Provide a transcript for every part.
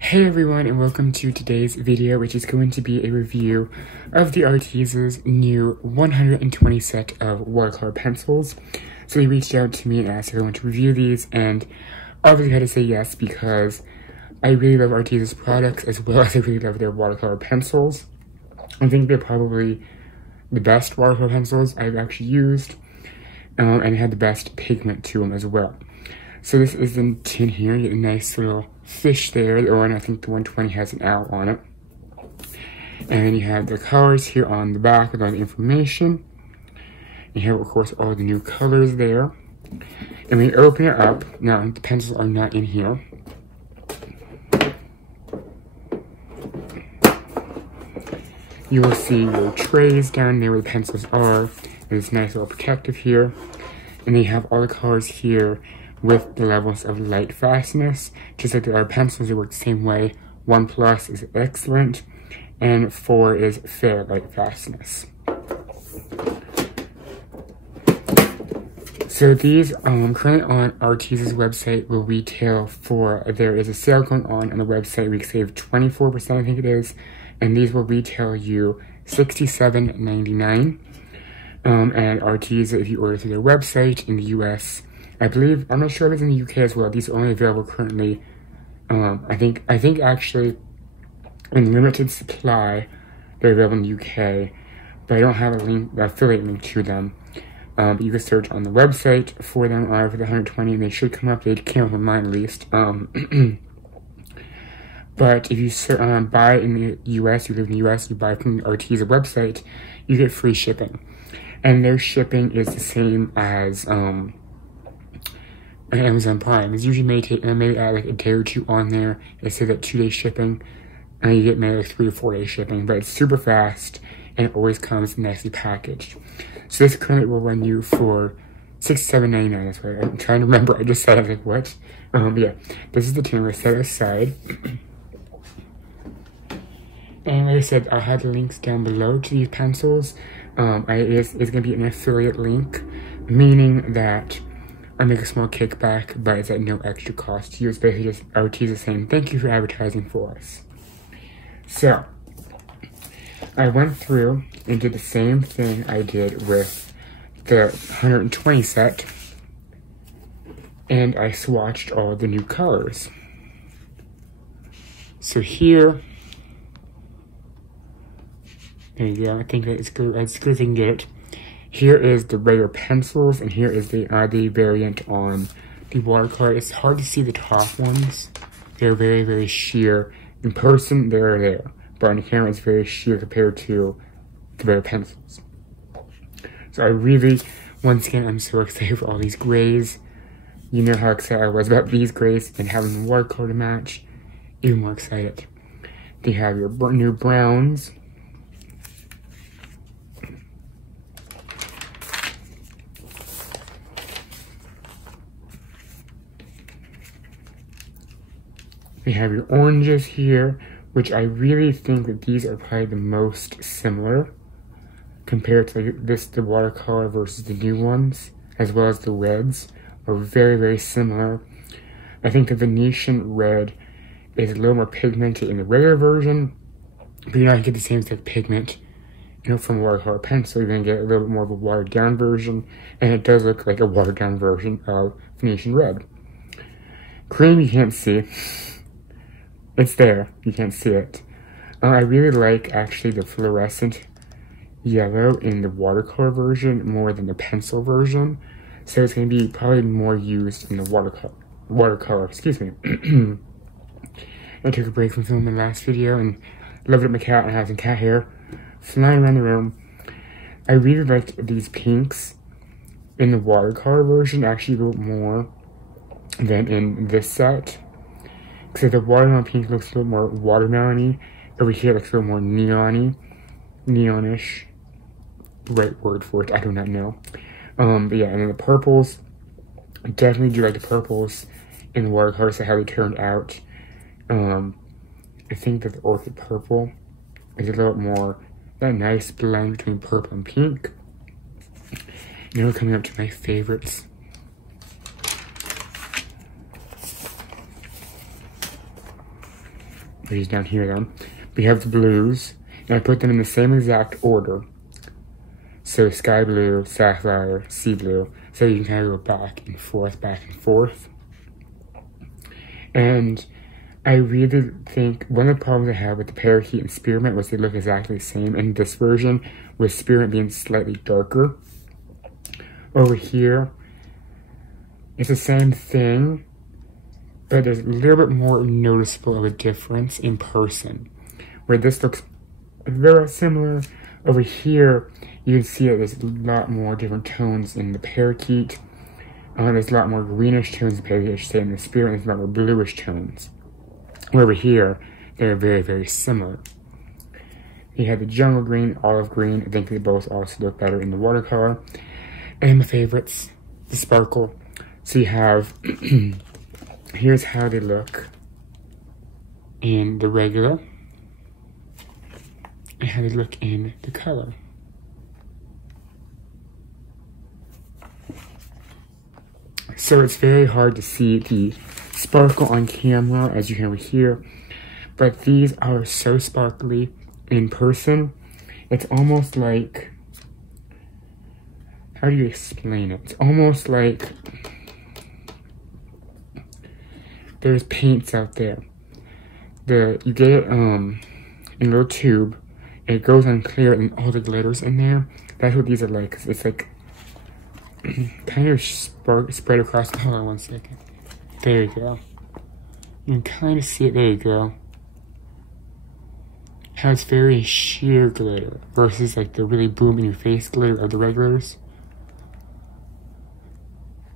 Hey everyone, and welcome to today's video, which is going to be a review of the Arteza's new 120 set of watercolor pencils. So they reached out to me and asked if I want to review these, and obviously I had to say yes because I really love Arteza's products as well as I really love their watercolor pencils. I think they're probably the best watercolor pencils I've actually used, and had the best pigment to them as well. So this is the tin here. You get a nice little fish there, and I think the 120 has an owl on it. And then you have the colors here on the back with all the information. You have, of course, all the new colors there. And when you open it up, now the pencils are not in here. You will see your trays down there where the pencils are. There's nice little protective here. And then you have all the colors here with the levels of light fastness. Just like the other pencils, they work the same way. 1+ is excellent, and 4 is fair light fastness. So these currently on Arteza's website will retail for, there is a sale going on the website. We can save 24%, I think it is, and these will retail you $67.99. And Arteza, if you order through their website in the US, I believe, I'm not sure if it's in the UK as well. These are only available currently, I think actually in limited supply, they're available in the UK, but I don't have a link, an affiliate link to them. But you can search on the website for them for the 120, and they should come up. They came up with mine at least. But if you buy in the US, you live in the US, you buy from the Arteza website, you get free shipping. And their shipping is the same as Amazon Prime. It's usually maybe add like a day or two on there. It says that 2-day shipping, and you get maybe like 3 to 4 day shipping, but it's super fast and it always comes nicely packaged. So this currently will run you for $67.99. That's what I'm trying to remember. I just said, I was like, what? But yeah, this is the tin we're set aside. And like I said, I'll have the links down below to these pencils. It's going to be an affiliate link, meaning that I make a small kickback, but it's at no extra cost to you. It's basically just Arteza saying, thank you for advertising for us. So, I went through and did the same thing I did with the 120 set, and I swatched all the new colors. So here, there you go. I think that it's good as I can get it. Here is the regular pencils, and here is the variant on the watercolor. It's hard to see the top ones. They're very, very sheer. In person, they're there. But on the camera, it's very sheer compared to the regular pencils. So I really, once again, I'm so excited for all these grays. You know how excited I was about these grays and having the watercolor to match. Even more excited. They have your new browns. We have your oranges here, which I really think that these are probably the most similar compared to the watercolor versus the new ones, as well as the reds are very, very similar. I think the Venetian red is a little more pigmented in the regular version, but you're not going to get the same type of pigment, from a watercolor pencil. You're going to get a little bit more of a watered down version, and it does look like a watered down version of Venetian red. Cream you can't see. It's there, you can't see it. I really like, actually, the fluorescent yellow in the watercolor version more than the pencil version. So it's going to be probably more used in the watercolor, excuse me. I took a break from filming the last video and loved it my cat, and I have some cat hair flying around the room. I really liked these pinks in the watercolor version, actually a little more than in this set. So the watermelon pink looks a little more watermelon-y. Over here it looks a little more neon-y. Neonish. Right word for it, I do not know. But yeah, and then the purples. I definitely do like the purples in the watercolor, so how they turned out. I think that the orchid purple is a little more, that nice blend between purple and pink. Now coming up to my favorites. which is down here then. We have the blues, and I put them in the same exact order. So sky blue, sapphire, sea blue. So you can kind of go back and forth, back and forth. And I really think one of the problems I had with the parakeet and spearmint was they look exactly the same in this version, with spearmint being slightly darker. Over here, it's the same thing, but there's a little bit more noticeable of a difference in person. Where this looks very similar, over here, you can see that there's a lot more different tones in the parakeet. There's a lot more greenish tones in the parakeet, I should say, in the spearmint, there's a lot more bluish tones. Over here, they're very, very similar. You have the jungle green, olive green. I think they both also look better in the watercolor. And my favorites, the sparkle. So you have, here's how they look in the regular, and how they look in the color. So it's very hard to see the sparkle on camera, as you can over here, but these are so sparkly in person. It's almost like, how do you explain it? It's almost like there's paints out there. You get it in a little tube, and it goes on clear, and all the glitters in there. That's what these are like. It's like kind of spread across. Hold on 1 second. There you go. You can kind of see it. There you go. Has very sheer glitter versus like the really boom in your face glitter of the regulars.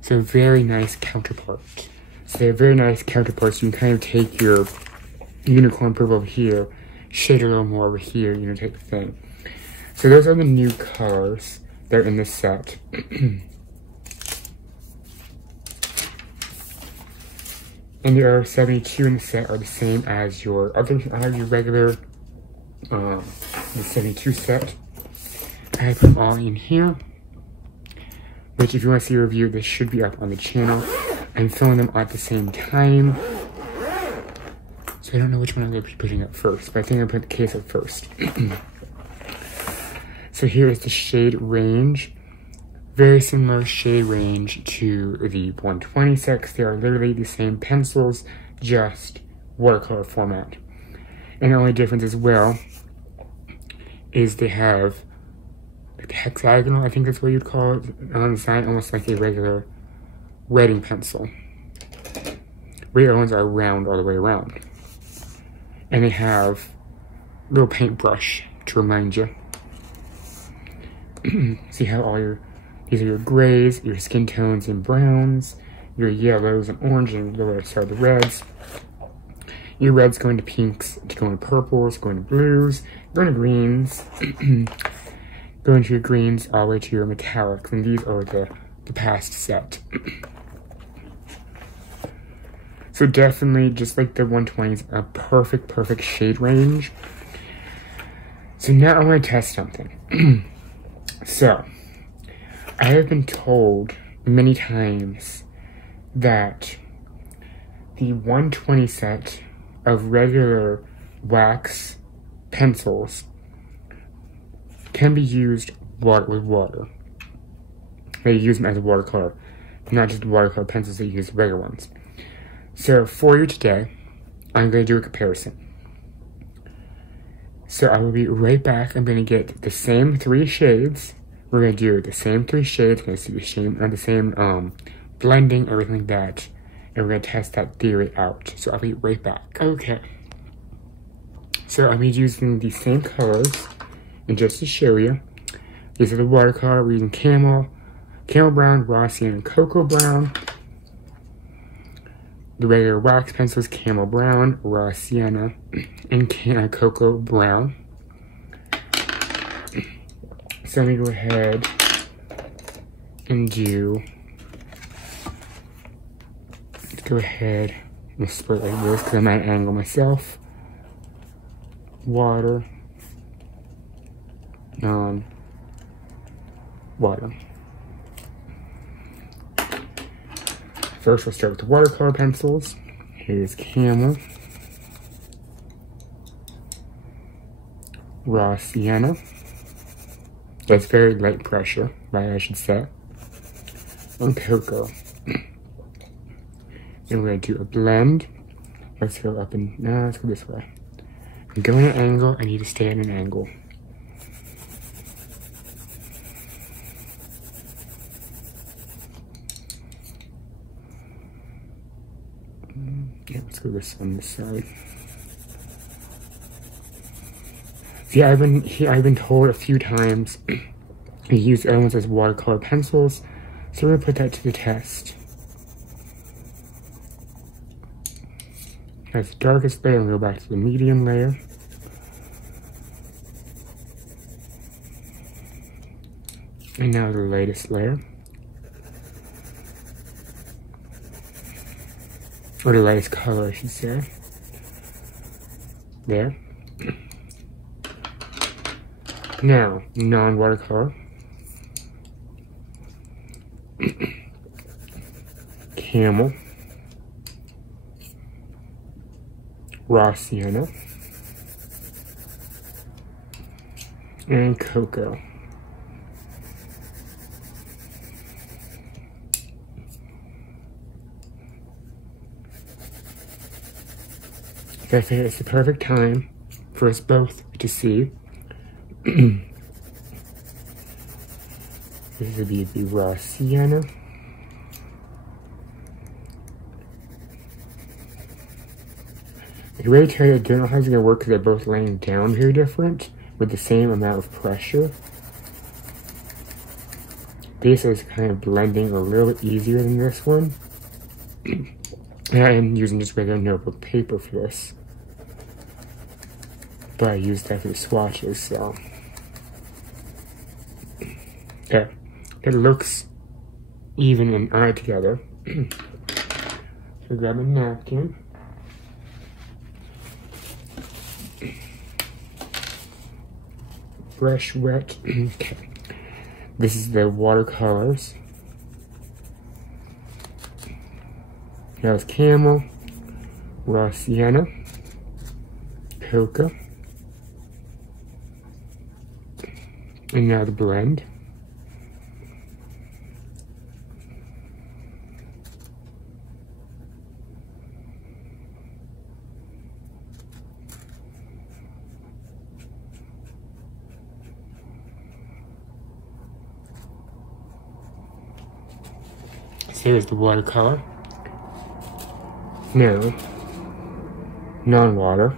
So very nice counterpart. So they're very nice counterparts. You can kind of take your unicorn purple over here, shade a little more over here, you know, type of thing. So those are the new colors that are in this set. And there are 72 in the set are the same as your regular the 72 set. I put them all in here, which if you want to see a review, this should be up on the channel. I'm filming them at the same time, so I don't know which one I'm going to be putting up first, but I think I'm going to put the case up first. So here is the shade range. Very similar shade range to the 120 sets. They are literally the same pencils, just watercolor format. And the only difference as well is they have like hexagonal, I think that's what you'd call it, on the side, almost like a regular writing pencil. Regular ones are round all the way around. And they have a little paintbrush to remind you. So you have all your, these are your grays, your skin tones and browns, your yellows and orange, and the reds. Your reds going to pinks, going to purples, going to blues, going to greens, going to your greens all the way to your metallics, and these are the past set. So definitely, just like the 120s, a perfect shade range. So now I'm going to test something. So, I have been told many times that the 120 set of regular wax pencils can be used with water. They use them as a watercolor, not just watercolor pencils, they use regular ones. So for you today, I'm going to do a comparison. So I will be right back. I'm going to get the same 3 shades. We're going to do the same 3 shades. We're going to see the same blending, everything like that. And we're going to test that theory out. So I'll be right back. Okay. So I'll be using the same colors. And just to show you, these are the watercolor. We're using camel brown, raw sienna, and cocoa brown. The regular wax pencils, camel brown, raw sienna, and cocoa brown. So let me go ahead and do, let's go ahead and split like this because I'm at an angle myself. Water, water. First, we'll start with the watercolor pencils. Here's camel. raw sienna. That's very light pressure, right, I should say. And cocoa. And we're going to do a blend. Let's go up and, no, let's go this way. I'm going at an angle, I need to stay at an angle. Yeah, let's go this on this side. See, I've been told a few times to use elements as watercolor pencils, so we're gonna put that to the test. That's the darkest layer, and we'll go back to the medium layer. And now the lightest layer. Or the lightest color, I should say. There. Now, non-watercolor. Camel. Raw sienna. And cocoa. I think it's the perfect time for us both to see. This would be the raw sienna. I can really tell you I don't know how it's going to work because they're both laying down very different with the same amount of pressure. This is kind of blending a little bit easier than this one. And I'm using just regular notebook paper for this. But I used that for the swatches, so. There. It looks even and eye together. So grab a napkin. Brush wet. Okay. This is the watercolors. That's camel, raw sienna, cocoa, and now the blend. So here's the watercolor. Now, non-water.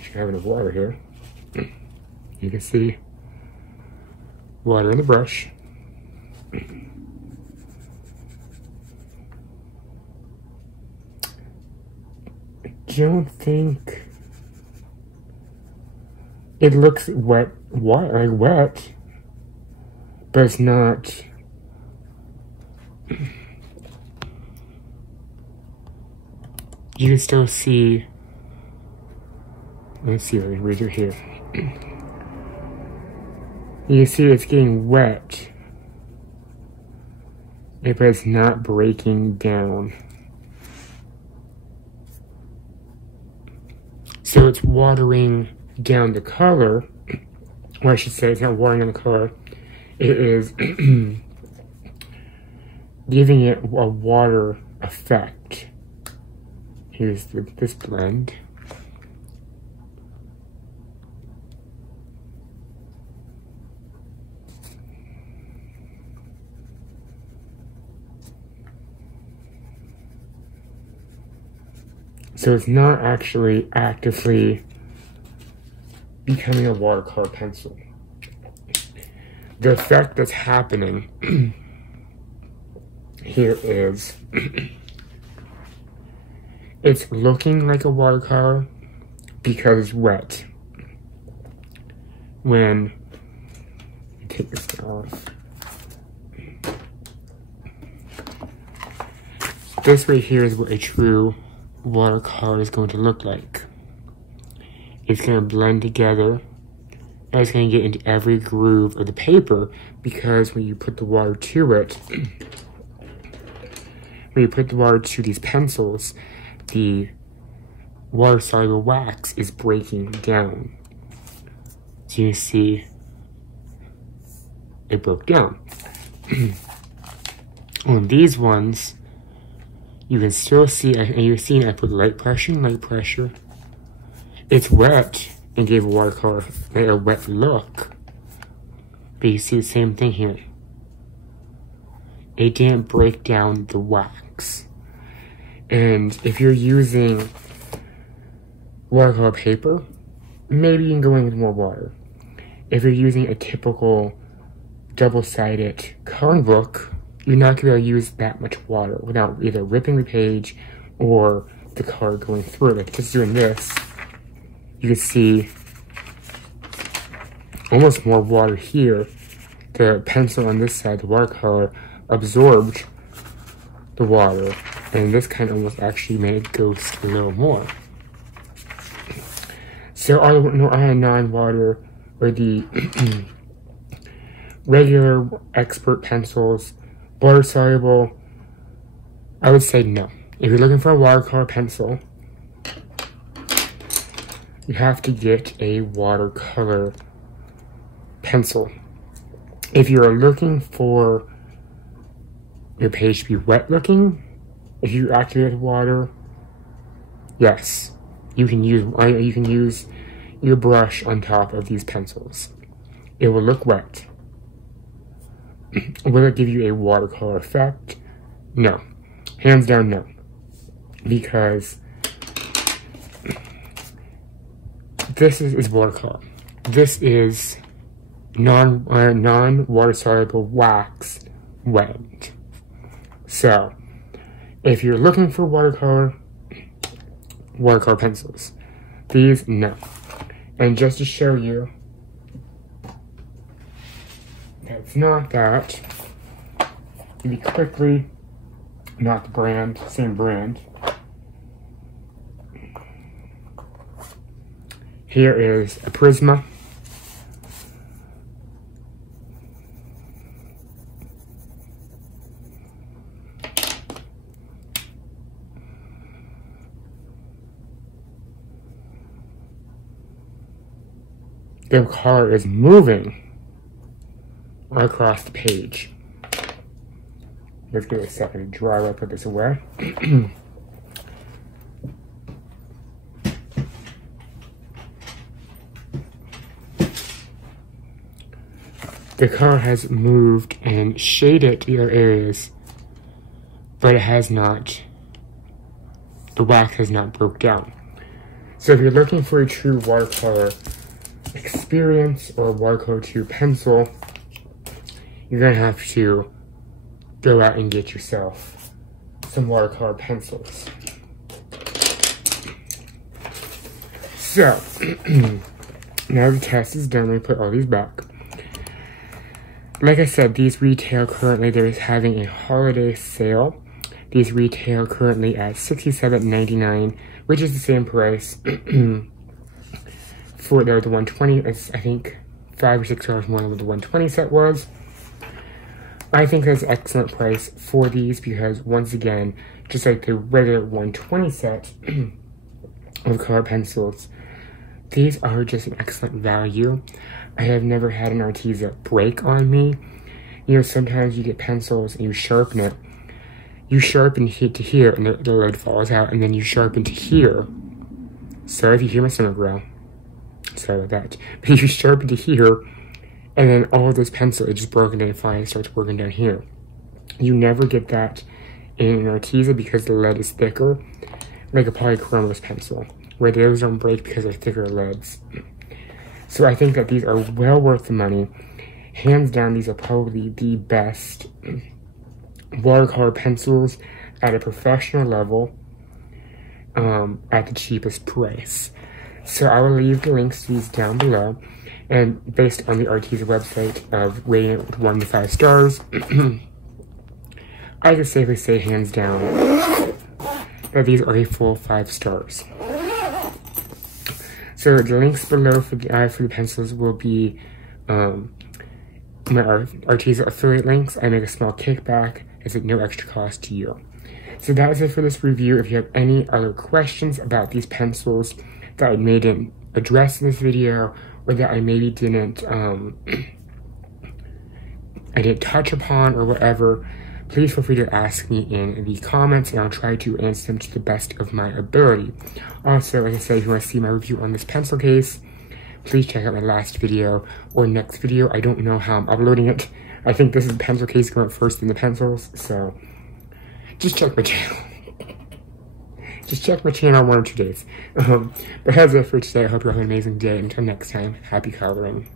Should have enough water here. You can see water in the brush. I don't think it looks wet, like wet, but it's not. You can still see, let's see, let me read it here. You can see it's getting wet, but it's not breaking down. So it's watering down the color, or I should say it's not watering down the color, it is giving it a water effect. Here's this blend. So it's not actually actively becoming a watercolor pencil. The effect that's happening here is it's looking like a watercolor because it's wet. When I take this off, this right here is what a true watercolor is going to look like. It's going to blend together, and it's going to get into every groove of the paper, because when you put the water to it, when you put the water to these pencils, the water-soluble wax is breaking down. So you see it broke down. On these ones, you can still see, and you're seeing I put light pressure and light pressure. It's wet and gave watercolor a wet look. But you see the same thing here. It didn't break down the wax. And if you're using watercolor paper, maybe you can go in with more water. If you're using a typical double-sided coloring book, you're not going to be able to use that much water without either ripping the page or the color going through it. Like just doing this, you can see almost more water here. The pencil on this side, the watercolor, absorbed the water, and this kind of almost actually made it ghost a little more. So our non-water or the regular expert pencils, water soluble, I would say no. If you're looking for a watercolor pencil, you have to get a watercolor pencil. If you're looking for your page to be wet looking, if you activate water, yes, you can use your brush on top of these pencils. It will look wet. Will it give you a watercolor effect? No. Hands down, no. Because this is watercolor. This is non-water soluble wax wet. So, if you're looking for watercolor pencils, these, no. And just to show you, it's not that. Maybe quickly, not the brand, same brand. Here is a Prisma. The color is moving across the page. Let's give it a second to dry while I put this away. The color has moved and shaded the other areas, but it has not, the wax has not broke down. So if you're looking for a true watercolor experience or watercolor 2 pencil, you're going to have to go out and get yourself some watercolor pencils. So, now the test is done, we put all these back. Like I said, these retail currently, they're having a holiday sale. These retail currently at $67.99, which is the same price for the 120. It's, I think, $5 or $6 more than what the 120 set was. I think that's an excellent price for these because, once again, just like the regular 120 set of color pencils, these are just an excellent value. I have never had an Arteza break on me. You know, sometimes you get pencils and you sharpen it. You sharpen to here and the lid falls out, and then you sharpen to here. Sorry if you hear my stomach growl. Sorry about that. But you sharpen to here, and then all of this pencil is just broken down and fine and starts working down here. You never get that in an Arteza because the lead is thicker, like a polychromos pencil, where those don't break because they're thicker leads. So I think that these are well worth the money. Hands down, these are probably the best watercolor pencils at a professional level at the cheapest price. So I will leave the links to these down below. And based on the Arteza website of rating it with 1 to 5 stars, I can safely say hands down that these are a full 5 stars. So the links below for the pencils will be my Arteza affiliate links. I make a small kickback. It's at no extra cost to you. So that was it for this review. If you have any other questions about these pencils that I didn't address in this video, or that I maybe didn't touch upon or whatever, please feel free to ask me in the comments, and I'll try to answer them to the best of my ability. Also, like I said, if you want to see my review on this pencil case, please check out my last video or next video. I don't know how I'm uploading it. I think this is the pencil case going first in the pencils, so just check my channel. Just check my channel 1 or 2 days. But that's it for today. I hope you have an amazing day. Until next time, happy coloring.